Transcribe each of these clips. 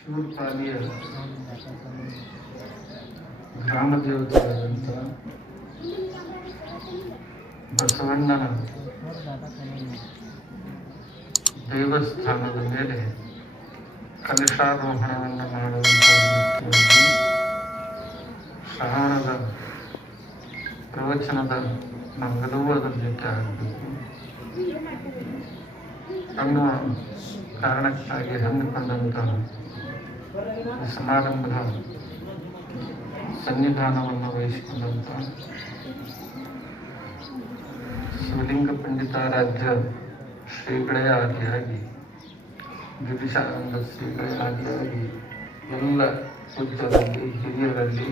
ಶೂರ್ಪಾಲಿಯ ಗ್ರಾಮ ಬಸವಣ್ಣನ ದೇವಸ್ಥಾನದ ಮೇಲೆ ಕಲಶಾರೋಹಣವನ್ನು ಮಾಡುವಂಥ ನಿಮಿತ್ತವಾಗಿ ಶ್ರಾವಣದ ಪ್ರವಚನದ ಅದರ ಜೊತೆ ಆಗಬೇಕು ಅನ್ನುವ ಕಾರಣಕ್ಕಾಗಿ ಹಮ್ಮಿಕೊಂಡಂತಹ ಸಮಾರಂಭದ ಸನ್ನಿಧಾನವನ್ನು ವಹಿಸಿಕೊಂಡಂಥ ಶಿವಲಿಂಗ ಪಂಡಿತಾರಾಧ್ಯ ಶ್ರೀಗಳೇ ಆದಿಯಾಗಿ ಗಿರಿಶಾನಂದ ಶ್ರೀಗಳೇ ಆದಿಯಾಗಿ ಎಲ್ಲ ಪೂಜ್ಯರಲ್ಲಿ ಹಿರಿಯರಲ್ಲಿ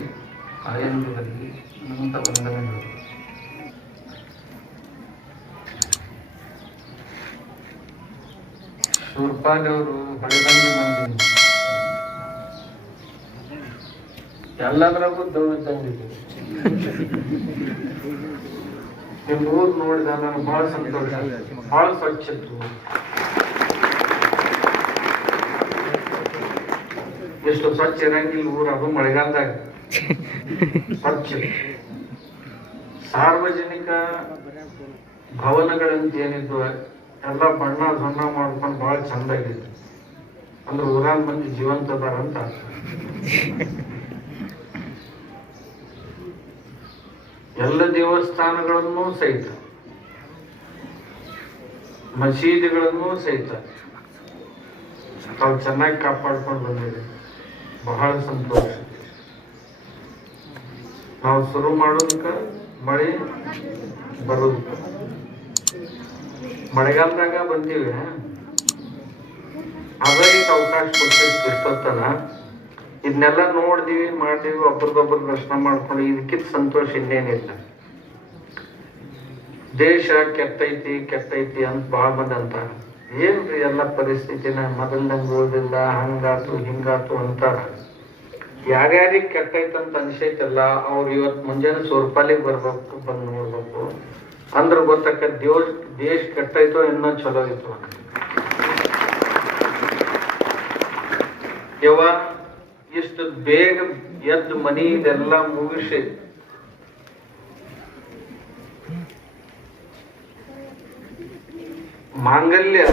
ಆಯಂದರಲ್ಲಿ ಅನಂತ ವಂದನೆಗಳು. ಶೂರ್ಪಾಲಿಯವರು ಅವರು ಬಂದಿ ಎಲ್ಲದರಾಗೂ ದೌಡಿದ್ದಂಗಿದೆ ನಿಮ್ಮ ಊರು ನೋಡಿದ ನನಗೆ ಬಹಳ ಸಂತೋಷ. ಬಹಳ ಸ್ವಚ್ಛ ಎಷ್ಟು ಸ್ವಚ್ಛ ಇರಂಗಿಲ್ಲ ಊರು ಅದು ಮಳೆಗಾಲದಾಗ. ಸ್ವಚ್ಛ. ಸಾರ್ವಜನಿಕ ಭವನಗಳಂತ ಏನಿದ್ವು, ಎಲ್ಲ ಬಣ್ಣ ಸಣ್ಣ ಮಾಡ್ಕೊಂಡು ಬಹಳ ಚಂದಾಗಿದೆ ಅಂದ್ರೆ ಊರಾಗ ಮಂದಿ ಜೀವಂತ ಅದಾರ ಅಂತ ಎಲ್ಲ ದೇವಸ್ಥಾನಗಳನ್ನು ಸಹಿತ, ಮಸೀದಿಗಳನ್ನು ಸಹಿತ ತಾವು ಚೆನ್ನಾಗಿ ಕಾಪಾಡ್ಕೊಂಡು ಬಂದಿದೆ ಬಹಳ ಸಂತೋಷ. ನಾವು ಶುರು ಮಾಡೋದಕ್ಕ ಮಳೆ ಬರೋದಕ್ಕ. ಮಳೆಗಾಲದಾಗ ಬಂದೀವಿ ಅದ ಅವಕಾಶ ಇಷ್ಟೊತ್ತಲ್ಲ ಇದನ್ನೆಲ್ಲ ನೋಡಿದೀವಿ, ಮಾಡಿದೀವಿ, ಒಬ್ರಿಗೊಬ್ರು ದರ್ಶನ ಮಾಡ್ಕೊಂಡು ಇದಕ್ಕಿಂತ ಸಂತೋಷ ಇನ್ನೇನಿಲ್ಲ. ದೇಶ ಕೆಟ್ಟೈತಿ ಕೆಟ್ಟೈತಿ ಅಂತ ಭಾಳ ಮಂದಿ ಅಂತಾರ. ಏನ್ರಿ ಎಲ್ಲ ಪರಿಸ್ಥಿತಿನ ಮೊದಲ್ನಂಗ್ ಓದಿಲ್ಲ ಹಂಗಾತು, ಹಿಂಗಾತು ಅಂತಾರ. ಯಾರ್ಯಾರಿಗೆ ಕೆಟ್ಟೈತಂತ ಅನ್ಸೈತಲ್ಲ, ಅವ್ರು ಇವತ್ತು ಮುಂಜಾನೆ ಸೋರ್ಪಾಲಿಗೆ ಬರ್ಬೇಕು, ಬಂದು ನೋಡ್ಬೇಕು. ಅಂದ್ರ ಗೊತ್ತಕ್ಕ ದೇವ್ ದೇಶ ಕೆಟ್ಟೈತೋ ಇನ್ನೂ ಚಲೋ ಐತೋ ಯವ್ವ ಇಷ್ಟು ಬೇಗ ಎದ್ದು ಮನಿ ಇದೆಲ್ಲ ಮುಗಿಸಿ. ಮಾಂಗಲ್ಯ.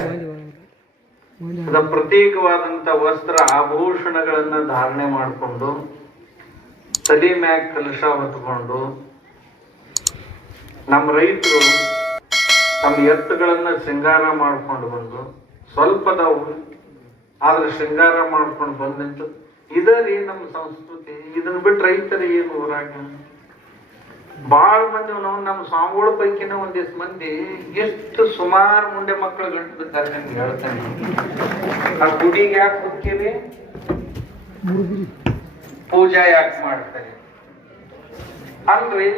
ಪ್ರತೀಕವಾದಂತ ವಸ್ತ್ರ ಆಭೂಷಣಗಳನ್ನ ಧಾರಣೆ ಮಾಡಿಕೊಂಡು, ತಲೆ ಮ್ಯಾಗ ಕಲಶ ಹೊತ್ಕೊಂಡು ನಮ್ಮ ರೈತರು ತಮ್ಮ ಎತ್ತುಗಳನ್ನ ಶೃಂಗಾರ ಮಾಡ್ಕೊಂಡು ಬಂದು ಸ್ವಲ್ಪದವು ಆದ್ರೆ ಶೃಂಗಾರ ಮಾಡ್ಕೊಂಡು ಬಂದಂತು ಇದರಿ ನಮ್ಮ ಸಂಸ್ಕೃತಿ. ಇದನ್ನ ಬಿಟ್ಟು ರೈತರ ಏನು ಊರಾಗ ಬಾಳ ಮಂದಿ ನಾವು ನಮ್ಮ ಸ್ವಾಮಿಗಳ ಪೈಕಿನ ಒಂದಿಷ್ಟು ಮಂದಿ ಎಷ್ಟು ಸುಮಾರು ಮುಂಡೆ ಮಕ್ಕಳು ಗಂಟು ಬಿದ್ದಾರೆ ನಿಮ್ಗೆ ಹೇಳ್ತಾನೆ. ಆ ಗುಡಿಗೆ ಯಾಕೆ ಹೋಗ್ತೀವಿ ಪೂಜಾ ಯಾಕೆ ಮಾಡ್ತಾರೆ? ಅಲ್ರಿ?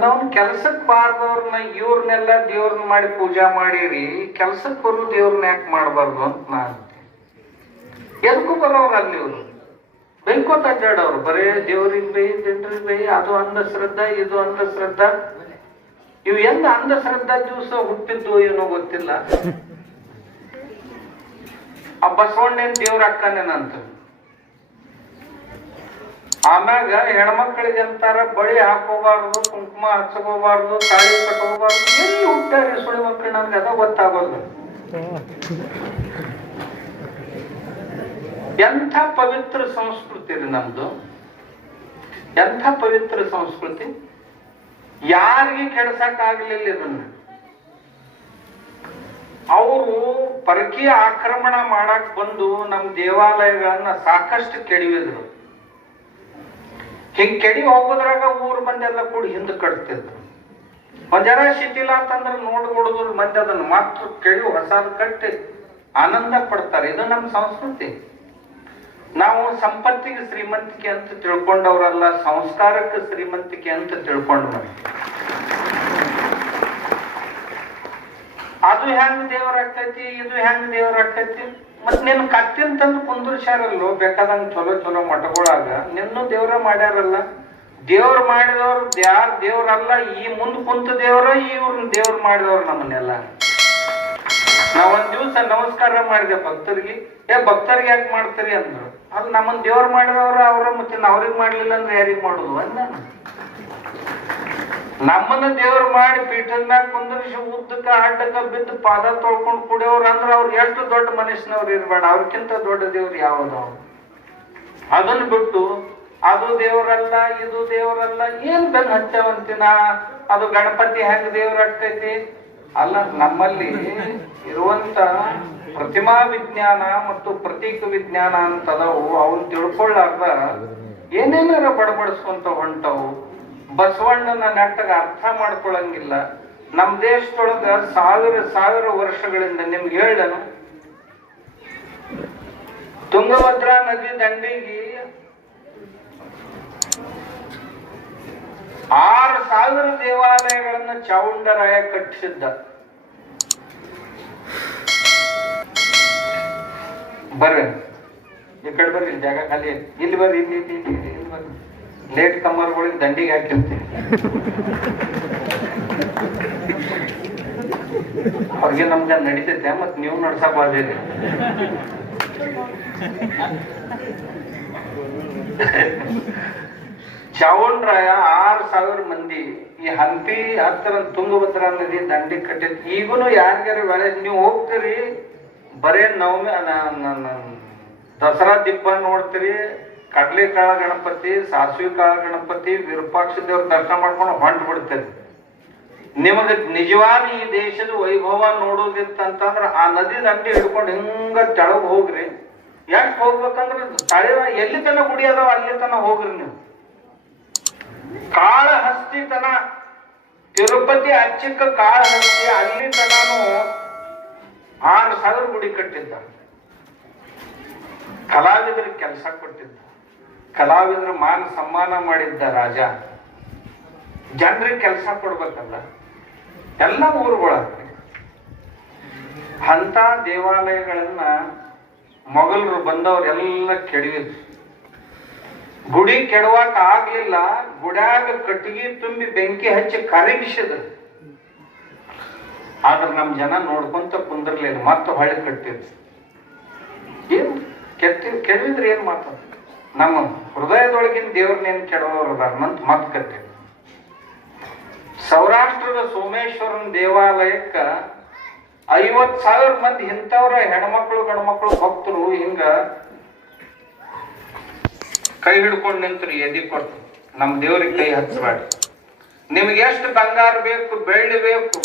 ನಾವು ಕೆಲ್ಸಕ್ ಬಾರ್ದವ್ರನ್ನ ಇವ್ರನ್ನೆಲ್ಲ ದೇವ್ರನ್ನ ಮಾಡಿ ಪೂಜಾ ಮಾಡಿರಿ, ಕೆಲ್ಸಕ್ ಬರೋ ದೇವ್ರನ್ನ ಯಾಕೆ ಮಾಡಬಾರ್ದು ಅಂತ ನಾನು. ಎದಕ್ಕೂ ಬರೋರು ಅಲ್ಲಿ ಇವರು. ಬೈಕೋತ ಅಡ್ಡಾಡವ್ರು ಬರೇ ದೇವ್ರಿಗೆ ಬೈ, ಜನರಿಗೆ ಬೈ, ಅದು ಅಂಧಶ್ರದ್ಧಾ ಇದು ಅಂಧಶ್ರದ್ಧಾ ಇವು ಎಂದ ಅಂಧಶ್ರದ್ಧಾ ದಿವಸ ಹುಟ್ಟಿದ್ದು ಏನೋ ಗೊತ್ತಿಲ್ಲ. ಆ ಬಸವಣ್ಣನ ದೇವ್ರ ಅಕ್ಕನೇನಂತ ಆಮ್ಯಾಗ ಹೆಣ್ಮಕ್ಳಿಗೆ ಅಂತಾರ, ಬಳಿ ಹಾಕೋಬಾರ್ದು ಕುಂಕುಮ ಹಚ್ಕೋಬಾರ್ದು, ತಾಳಿ ಕಟ್ಕೋಬಾರ್ದು. ಎಲ್ಲಿ ಹುಟ್ಟಾರಿ ಸುಳಿ ಮಕ್ಕಳು ನನ್ಗೆ ಅದ ಗೊತ್ತಾಗೋಲ್ಲ ಎಂಥ ಪವಿತ್ರ ಸಂಸ್ಕೃತಿ ರೀ ನಮ್ದು? ಎಂಥ ಪವಿತ್ರ ಸಂಸ್ಕೃತಿ? ಯಾರಿಗೆ ಕೆಡ್ಸಕ್ ಆಗ್ಲಿಲ್ಲ ಇದನ್ನ? ಅವರು ಪರಕೀಯ ಆಕ್ರಮಣ ಮಾಡಕ್ ಬಂದು ನಮ್ಮ ದೇವಾಲಯಗಳನ್ನ ಸಾಕಷ್ಟು ಕೆಡವಿದ್ರು. ಹಿಂಗ್ ಕೆಡಿ ಹೋಗೋದ್ರಾಗ ಊರ್ ಮಂದೆಲ್ಲ ಕೂಡ ಹಿಂದ್ ಕಟ್ತಿದ್ರು. ಒಂದ್ಯಾರ ಶಿಥಿಲ ಅಂತಂದ್ರ ನೋಡ್ಕೊಡೋದ್ರ ಮಂದಿ ಅದನ್ನ ಮಾತ್ರ ಕೆಡಿ ಹೊಸಾದ್ ಕಟ್ಟಿ ಆನಂದ ಪಡ್ತಾರೆ. ಇದು ನಮ್ಮ ಸಂಸ್ಕೃತಿ. ನಾವು ಸಂಪತ್ತಿಗೆ ಶ್ರೀಮಂತಿಕೆ ಅಂತ ತಿಳ್ಕೊಂಡವರಲ್ಲ, ಸಂಸ್ಕಾರಕ್ಕೆ ಶ್ರೀಮಂತಿಕೆ ಅಂತ ತಿಳ್ಕೊಂಡ್ರು ಅದು ಹೆಂಗ್ ದೇವರ ಆಗ್ತೈತಿ ಇದು ಹೆಂಗ್ ದೇವರ ಆಕೈತಿ ಮತ್ ನಿನ್ ಕತ್ತಿನ ತಂದು ಕುಂದ್ರಸ್ಯಾರಲ್ಲೋ, ಬೇಕಾದಂಗ ಚಲೋ ಚಲೋ ಮಠಗಳಾಗ ನಿನ್ನೂ ದೇವ್ರ ಮಾಡ್ಯಾರಲ್ಲ. ದೇವ್ರ ಮಾಡಿದವ್ರು ಯಾರು ದೇವ್ರಲ್ಲ, ಈ ಮುಂದ್ ಕುಂತ ದೇವ್ರ ಇವ್ರನ್ನ ದೇವ್ರ ಮಾಡಿದವ್ರು ನಮ್ಮನ್ನೆಲ್ಲ. ನಾ ಒಂದ್ ದಿವಸ ನಮಸ್ಕಾರ ಮಾಡಿದೆ ಭಕ್ತರಿಗೆ. ಏ, ಭಕ್ತರಿಗೆ ಯಾಕೆ ಮಾಡ್ತೀರಿ ಅಂದ್ರು. ಅದು ನಮ್ಮನ್ ದೇವ್ರು ಮಾಡಿದವ್ರು ಅವ್ರ ಮತ್ತೆ ಅವ್ರಿಗೆ ಮಾಡ್ಲಿಲ್ಲ ಅಂದ್ರೆ ಯಾರಿಗ್ ಮಾಡುದು ಅಂದ ನಾನು. ನಮ್ಮನ್ನ ದೇವ್ರು ಮಾಡಿ ಪೀಠದ ಮ್ಯಾಗ ಕುಂದರ್ಸಿ ಉದ್ದಕ್ಕ ಅಡ್ಡಕ್ಕ ಬಿದ್ದು ಪಾದ ತೊಳ್ಕೊಂಡು ಕುಡಿಯೋರು ಅಂದ್ರೆ ಅವ್ರು ಎಷ್ಟು ದೊಡ್ಡ ಮನುಷ್ಯನವ್ರು ಇರ್ಬೇಡ. ಅವ್ರಕ್ಕಿಂತ ದೊಡ್ಡ ದೇವ್ರು ಯಾವ್ದವ್ ಅದನ್ನ ಬಿಟ್ಟು ಅದು ದೇವರಲ್ಲ, ಇದು ದೇವರಲ್ಲ, ಏನ್ ಬೆನ್ ಹಚ್ಚವಂತಿನ? ಅದು ಗಣಪತಿ ಹೆಂಗ್ ದೇವ್ರ ಆಗ್ತೈತಿ ಅಲ್ಲ, ನಮ್ಮಲ್ಲಿ ಇರುವಂತ ಪ್ರತಿಮಾ ವಿಜ್ಞಾನ ಮತ್ತು ಪ್ರತೀಕ ವಿಜ್ಞಾನ ಅಂತದವು, ಅವನ್ ತಿಳ್ಕೊಳ್ಳಾರ್ದ ಏನೇನಾರ ಬಡಬಡಿಸ್ಕೊಂತ ಹೊಂಟವು. ಬಸವಣ್ಣನ ನೆಟ್ಟಗ ಅರ್ಥ ಮಾಡ್ಕೊಳಂಗಿಲ್ಲ. ನಮ್ ದೇಶದೊಳಗ ಸಾವಿರ ಸಾವಿರ ವರ್ಷಗಳಿಂದ ನಿಮ್ಗೆ ಹೇಳನು? ತುಂಗಭದ್ರಾ ನದಿ ದಂಡಿಗೆ ಆರು ಸಾವಿರ ದೇವಾಲಯಗಳನ್ನ ಚಾವುಂಡರಾಯ ಕಟ್ಟಿಸಿದ್ದ. ಬರ್ರಿ. ಈ ಕಡೆ ಬರ್ರಿ ಜಾಗ ಖಾಲಿ. ಇಲ್ಲಿ ಬರ್ರಿ ಇಲ್ಲಿ ಇಲ್ಲಿ ಇಲ್ಲಿ ಇಲ್ಲಿ, ಬರ್ರಿ. ಲೇಟ್ ಕಮ್ಮರ್ಗಳಿಗೆ ದಂಡಿಗೆ ಹಾಕಿರ್ತೀನಿ ಅವ್ರಿಗೆ ನಮ್ಗೆ ನಡೀತೈತೆ ಮತ್ ನೀವು ನಡ್ಸಕ್ ಬಾದಿರಿ ಚಾವುಂಡ್ರಾಯ ಆರು ಸಾವಿರ ಮಂದಿ. ಈ ಹಂಪಿ ಹತ್ತಿರ ತುಂಗಭದ್ರಾ ನದಿ ದಂಡಿ ಕಟ್ಟಿದ್. ಈಗೂ ಯಾರಿಗಾರ ವೇಳೆ ನೀವು ಹೋಗ್ತೀರಿ. ಬರೇ ನವಮಿ ದಸರಾ ದಿಬ್ಬ ನೋಡ್ತೀರಿ. ಕಡ್ಲೆಕಾಳ ಗಣಪತಿ, ಸಾಸಿವೆ ಕಾಳ ಗಣಪತಿ, ವಿರೂಪಾಕ್ಷ ದೇವ್ರ ದರ್ಶನ ಮಾಡ್ಕೊಂಡು ಹೊಂಟ್ ಬಿಡ್ತೇನೆ ನಿಮಗೆ ನಿಜವಾದ ಈ ದೇಶದ ವೈಭವ ನೋಡೋದಿತ್ತಂತಂದ್ರ ಆ ನದಿ ದಂಡಿ ಹಿಡ್ಕೊಂಡು ಹಿಂಗ ತೆಳಗ್ ಹೋಗ್ರಿ. ಎಷ್ಟು ಹೋಗ್ಬೇಕಂದ್ರೆ ತಳಿ ಎಲ್ಲಿ ತನಕ ಗುಡಿ ಅದಾವ ಅಲ್ಲಿ ತನಕ ಹೋಗ್ರಿ ನೀವು. ಕಾಳಹಸ್ತಿ ತನ ತಿರುಪತಿ ಅಚ್ಚಿಕ್ಕ ಕಾಳಹಸ್ತಿ ಅಲ್ಲಿ ತನನು ಆರು ಸಾವಿರ ಗುಡಿ ಕಟ್ಟಿದ್ದ. ಕಲಾವಿದರಿಗೆ ಕೆಲಸ ಕೊಟ್ಟಿದ್ದ. ಕಲಾವಿದರು ಮಾನ ಸಮ್ಮಾನ ಮಾಡಿದ್ದ ರಾಜ. ಜನರಿಗೆ ಕೆಲಸ ಕೊಡ್ಬೇಕಲ್ಲ. ಎಲ್ಲ ಊರುಗಳಾಗ್ತವೆ ಅಂತ ದೇವಾಲಯಗಳನ್ನ ಮೊಘಲರು ಬಂದವರೆಲ್ಲ ಕೆಡವಿದ್ರು. ಗುಡಿ ಕೆಡವಾಕ ಆಗ್ಲಿಲ್ಲ, ಗುಡ್ಯಾಗ ಕಟ್ಟಿಗೆ ತುಂಬಿ ಬೆಂಕಿ ಹಚ್ಚಿ ಕರಗಿಸಿದ್ರು ಆದ್ರೆ ನಮ್ಮ ಜನ ನೋಡ್ಕೊಂತ ಕುಂದಿರ್ಲಿಲ್ಲ, ಮತ್ತೆ ಹೊಳೆ ಕಟ್ಟಿದ್ರು. ಏನ್ ಕೆತ್ತಿ ಕೆಡವಿದ್ರೆ ಏನ್ ಮಾತು ನಮ್ಮ ಹೃದಯದೊಳಗಿನ ದೇವ್ರನ್ನೇನು ಕೆಡವೋರು ಅದಾರಂತ ಮತ್ತೆ ಕಟ್ಟಿದ್ರು. ಸೌರಾಷ್ಟ್ರದ ಸೋಮೇಶ್ವರನ ದೇವಾಲಯಕ್ಕ ಐವತ್ ಸಾವಿರ ಮಂದಿ ಇಂಥವ್ರ ಹೆಣ್ಮಕ್ಳು, ಗಂಡ್ಮಕ್ಳು ಭಕ್ತರು ಹಿಂಗ ಕೈ ಹಿಡ್ಕೊಂಡು ನಿಂತರು, ಎದಿ ಕೊಟ್ಟು ನಮ್ಮ ದೇವ್ರಿಗೆ ಕೈ ಹಚ್ಚಬೇಡಿ. ನಿಮ್ಗೆ ಎಷ್ಟು ಬಂಗಾರ ಬೇಕು, ಬೆಳ್ಳಿ ಬೇಕು,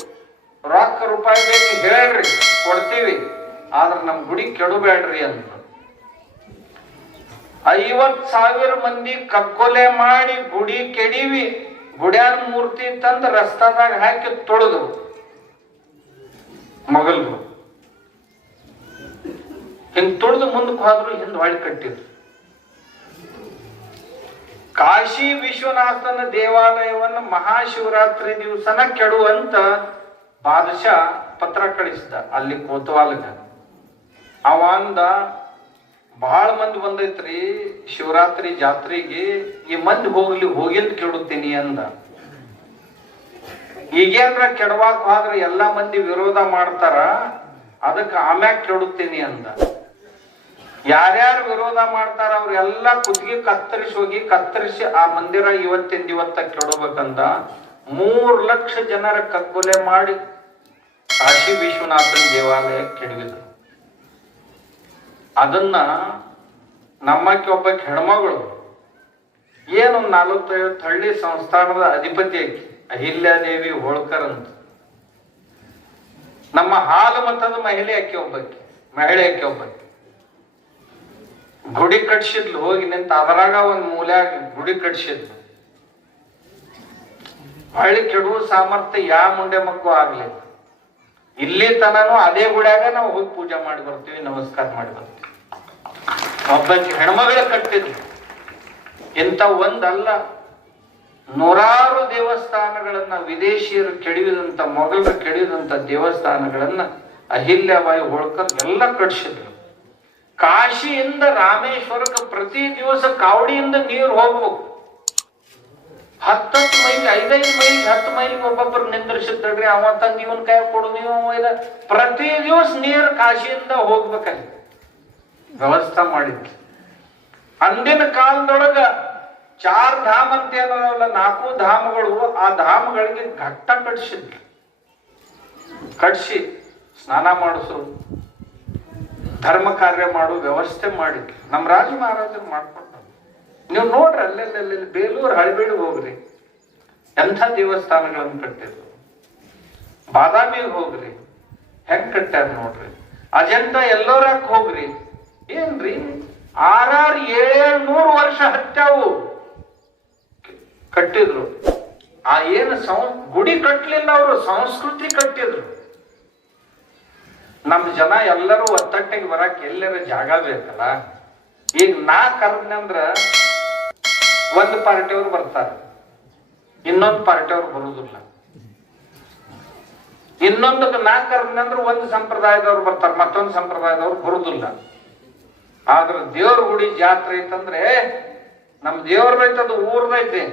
ರೊಕ್ಕ ರೂಪಾಯಿ ಬೇಕು ಹೇಳ್ರಿ, ಕೊಡ್ತೀವಿ. ಆದ್ರೆ ನಮ್ಮ ಗುಡಿ ಕೆಡಬೇಡ್ರಿ ಅಂತ. ಐವತ್ ಸಾವಿರ ಮಂದಿ ಕಗ್ಗೊಲೆ ಮಾಡಿ ಗುಡಿ ಕೆಡಿವಿ. ಗುಡ್ಯಾನ ಮೂರ್ತಿ ತಂದು ರಸ್ತಾದಾಗ ಹಾಕಿ ತೊಳೆದು. ಮೊಗಲ್ಗಳು ಹಿಂಗ್ ತೊಳೆದು ಮುಂದಕ್ಕೆ ಹೋದ್ರು, ಹಿಂದ್ ಹೊಳಿ ಕಟ್ಟಿದ್ರು. ಕಾಶಿ ವಿಶ್ವನಾಥನ ದೇವಾಲಯವನ್ನು ಮಹಾಶಿವರಾತ್ರಿ ದಿವಸನ ಕೆಡುವಂತ ಬಾದಶಾ ಪತ್ರ ಕಳಿಸಿದ. ಅಲ್ಲಿ ಕೋತವಾಲಗ. ಅವ ಅಂದ ಬಹಳ ಮಂದಿ ಬಂದೈತ್ರಿ, ಶಿವರಾತ್ರಿ ಜಾತ್ರೆಗೆ, ಈ ಮಂದಿ ಹೋಗ್ಲಿ, ಹೋಗಿಲ್ ಕೆಡುತ್ತೀನಿ ಅಂದ. ಈಗೇನ್ರ ಕೆಡವಾಕ್ ಹೋದ್ರೆ ಎಲ್ಲಾ ಮಂದಿ ವಿರೋಧ ಮಾಡ್ತಾರ, ಅದಕ್ಕೆ ಆಮ್ಯಾಗ ಕೆಡುತ್ತೀನಿ ಅಂದ. ಯಾರ್ಯಾರು ವಿರೋಧ ಮಾಡ್ತಾರ ಅವ್ರೆಲ್ಲ ಕುದ್ಗಿ ಕತ್ತರಿಸಿ ಹೋಗಿ ಕತ್ತರಿಸಿ ಆ ಮಂದಿರ ಇವತ್ತಿಂದ ಇವತ್ತ ಕೆಡಬೇಕಂತ ಮೂರ್ ಲಕ್ಷ ಜನರ ಕಗ್ಗೊಲೆ ಮಾಡಿ ಕಾಶಿ ವಿಶ್ವನಾಥನ ದೇವಾಲಯ ಕೆಡವಿದ್ರು. ಅದನ್ನ ನಮ್ಮಕ್ಕೆ ಒಬ್ಬ ಹೆಣ್ಮಗಳು, ಏನು ನಲವತ್ತೈವತ್ತು ಹಳ್ಳಿ ಸಂಸ್ಥಾನದ ಅಧಿಪತಿ ಆಕಿ, ಅಹಿಲ್ಯಾದೇವಿ ಹೋಳ್ಕರ್ ಅಂತ. ನಮ್ಮ ಹಾಲು ಮತದ ಮಹಿಳೆ ಆಕೆ ಒಬ್ಬಕ್ಕೆ ಮಹಿಳೆ ಆಕೆ ಒಬ್ಬಾಕಿ. ಗುಡಿ ಕಟ್ಸಿದ್ಲು, ಹೋಗಿ ನಿಂತ ಅದರಾಗ ಒಂದ್ ಮೂಲ್ಯಾಗ ಗುಡಿ ಕಟ್ಸಿದ್ಲು. ಹಳ್ಳಿ ಕೆಡುವ ಸಾಮರ್ಥ್ಯ ಯಾ ಮುಂಡೆ ಮಕ್ಕು ಆಗ್ಲಿ. ಇಲ್ಲಿ ತನನು ಅದೇ ಗುಡಿಯಾಗ ನಾವು ಹೋಗಿ ಪೂಜೆ ಮಾಡಿ ಬರ್ತೀವಿ, ನಮಸ್ಕಾರ ಮಾಡಿ ಬರ್ತೀವಿ. ಒಬ್ಬ ಹೆಣ್ಮಗಳ ಕಟ್ಟಿದ್ಲು. ಇಂಥ ಒಂದಲ್ಲ, ನೂರಾರು ದೇವಸ್ಥಾನಗಳನ್ನ ವಿದೇಶಿಯರು ಕೆಡವಿದಂತ ಮೊಘಲರು ಕೆಡವಿದಂತ ದೇವಸ್ಥಾನಗಳನ್ನ ಅಹಿಲ್ಯಾಬಾಯಿ ಹೋಳ್ಕರ್ ಎಲ್ಲ ಕಟ್ಸಿದ್ರು. ಕಾಶಿಯಿಂದ ರಾಮೇಶ್ವರಕ್ಕೆ ಪ್ರತಿ ದಿವಸ ಕಾವಡಿಯಿಂದ ನೀರು ಹೋಗ್ಬೇಕು. ಹತ್ತತ್ತು ಮೈಲಿ, ಐದೈದು ಮೈಲಿಗೆ ಹತ್ತು ಮೈಲಿಗೆ ಒಬ್ಬೊಬ್ಬರು ನಿಂದ್ರಿಸಿದ್ರಿ ಅವ ತಂದು ಇವನ್ ಕೈ ಕೊಡು, ನೀವು ಪ್ರತಿ ದಿವಸ ನೀರು ಕಾಶಿಯಿಂದ ಹೋಗ್ಬೇಕಲ್ಲಿ. ವ್ಯವಸ್ಥೆ ಮಾಡಿದ್ವಿ. ಅಂದಿನ ಕಾಲದೊಳಗ ಚಾರ್ ಧಾಮ್ ಅಂತ ಏನಲ್ಲ ನಾಲ್ಕು ಧಾಮಗಳು, ಆ ಧಾಮಗಳಿಗೆ ಘಟ್ಟ ಕಟ್ಸಿದ್ರು ಕಟ್ಸಿ ಸ್ನಾನ ಮಾಡಿಸು. ಧರ್ಮ ಕಾರ್ಯ ಮಾಡು, ವ್ಯವಸ್ಥೆ ಮಾಡಿ. ನಮ್ಮ ರಾಜ ಮಹಾರಾಜರು ಮಾಡ್ಕೊಂಡು ನೀವು ನೋಡ್ರಿ ಅಲ್ಲೆಲ್ಲಿ ಬೇಲೂರು ಹಳಬೇಡು ಹೋಗ್ರಿ. ಎಂಥ ದೇವಸ್ಥಾನಗಳನ್ನು ಕಟ್ಟಿದ್ರು. ಬಾದಾಮಿಗೆ ಹೋಗ್ರಿ. ಹೆಂಗ್ ಕಟ್ಟ್ಯಾರ ನೋಡ್ರಿ. ಅಜಂತ ಎಲ್ಲೋರಕ್ಕೆ ಹೋಗ್ರಿ. ಏನ್ರಿ? ಆರಾರು ಏಳ್ನೂರು ವರ್ಷ ಹತ್ಯಾವು. ಕಟ್ಟಿದ್ರು. ಆ ಏನು ಸಂ, ಗುಡಿ ಕಟ್ಟಲಿಲ್ಲ ಅವರು, ಸಂಸ್ಕೃತಿ ಕಟ್ಟಿದ್ರು. ನಮ್ಮ ಜನ ಎಲ್ಲರೂ ಒತ್ತಟ್ಟಿಗೆ ಬರಕ್ ಎಲ್ಲರ ಜಾಗ ಬೇಕಲ್ಲ? ಈಗ ನಾ ಕರ್ದ್ನಂದ್ರ ಒಂದು ಪಾರ್ಟಿಯವ್ರು ಬರ್ತಾರೆ. ಇನ್ನೊಂದು ಪಾರ್ಟಿಯವ್ರು ಬರುವುದಿಲ್ಲ ಇನ್ನೊಂದಕ್ಕೆ ನಾ ಕರ್ದ್ನಂದ್ರ ಒಂದು ಸಂಪ್ರದಾಯದವ್ರು ಬರ್ತಾರೆ, ಮತ್ತೊಂದು ಸಂಪ್ರದಾಯದವ್ರು ಬರುವುದಿಲ್ಲ ಆದ್ರ ದೇವ್ರ ಗುಡಿ ಜಾತ್ರೆ ಐತಂದ್ರೆ ನಮ್ಮ ದೇವ್ರದೈತೆ ಅದು ಊರ್ದೈತೆ.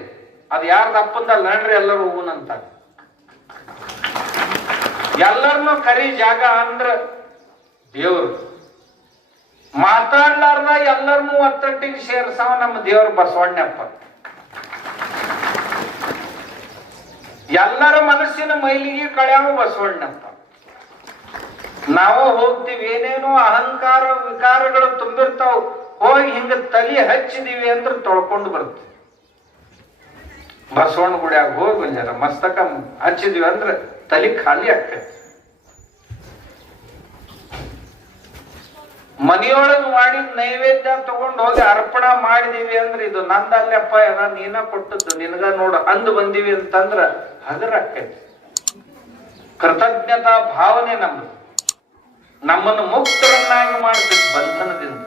ಅದು ಯಾರ್ದು ಅಪ್ಪಂದ ನಡ್ರಿ ಎಲ್ಲರೂ ಹೂನಂತ ಎಲ್ಲರನ್ನು ಕರಿ ಜಾಗ ಅಂದ್ರ ದೇವ್ರು. ಮಾತಾಡ್ಲಾರ್ದ ಎಲ್ಲರನ್ನೂ ಒತ್ತಟ್ಟಿಗೆ ಸೇರ್ಸವ ನಮ್ಮ ದೇವ್ರ ಬಸವಣ್ಣಪ್ಪ. ಎಲ್ಲರ ಮನಸ್ಸಿನ ಮೈಲಿಗೆ ಕಳ್ಯಾವ ಬಸವಣ್ಣಪ್ಪ. ನಾವು ಹೋಗ್ತೀವಿ, ಏನೇನೋ ಅಹಂಕಾರ, ವಿಕಾರಗಳು ತುಂಬಿರ್ತಾವ, ಹೋಗಿ ಹಿಂಗ ತಲೆ ಹಚ್ಚಿದೀವಿ ಅಂದ್ರೆ ತೊಳ್ಕೊಂಡು ಬರ್ತೀವಿ. ಬಸವಣ್ಣ ಗುಡಿಯಾಗ ಹೋಗಿ ಜರ ಮಸ್ತಕ ಹಚ್ಚಿದೀವಿ ಅಂದ್ರೆ ತಲಿ ಖಾಲಿ ಆಗ್ತೈತಿ ಮನೆಯೊಳಗೆ ಮಾಡಿದ ನೈವೇದ್ಯ ತಗೊಂಡು ಹೋಗಿ ಅರ್ಪಣ ಮಾಡಿದೀವಿ ಅಂದ್ರೆ ಇದು ನಂದಲ್ಲಪ್ಪ ಏನ ನೀನ ಕೊಟ್ಟದ್ದು, ನಿನಗ ನೋಡು, ಅಂದು ಬಂದೀವಿ ಅಂತಂದ್ರ ಹಗರ ಆಕ್ಕೈತಿ ಕೃತಜ್ಞತಾ ಭಾವನೆ ನಮ್ದು. ನಮ್ಮನ್ನು ಮುಕ್ತರನ್ನಾಗಿ ಮಾಡ್ತೈತಿ ಬಂಧನದಿಂದ.